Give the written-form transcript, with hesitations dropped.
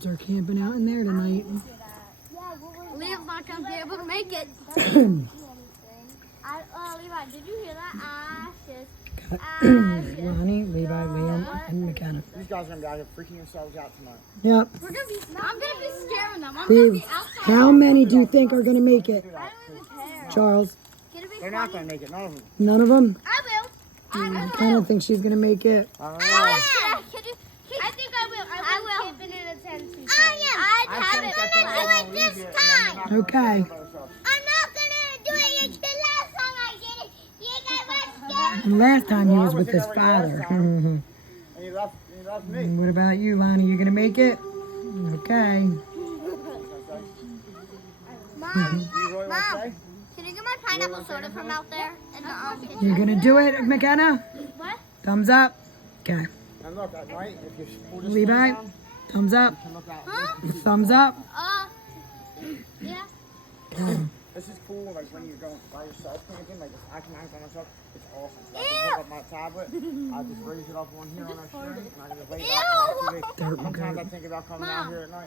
Kids are camping out in there tonight. Leah's not gonna be able to make it. Levi, did you hear that? Lonnie, Levi, Liam, and McKenna. These guys are gonna be out here freaking themselves out tonight. Yep. I'm gonna be scaring them. I'm gonna Steve, be outside. how many do you think are going to make it? I don't even care. Charles, They're not gonna make it, none of them. none of them? I will. I don't think she's going to make it. I don't I know. think I will. I will. Camping in a tent. I I'd have think it. that they're all gonna leave this you, and time. then they're not gonna Okay. leave by themselves. I'm not gonna do it like the last time I did it. You guys were scared. And last time he Well, I was with his there already father. last time, And he left me. What about you, Lonnie? You going to make it? Okay. Mom, Do you really want to stay? can you get my pineapple soda from out there? And You going to do it, McKenna? What? Thumbs up. Okay. And look, at night, if you pull this Levi, thing down, thumbs up. you can look out. Huh? Thumbs up. Yeah. This is cool, like when you're going by yourself camping, like if I can act by myself, it's awesome. So I can hook up my tablet, I just raise it up on here on our string, and I can just lay it out. Dirt Sometimes I goat. think about coming out here at night.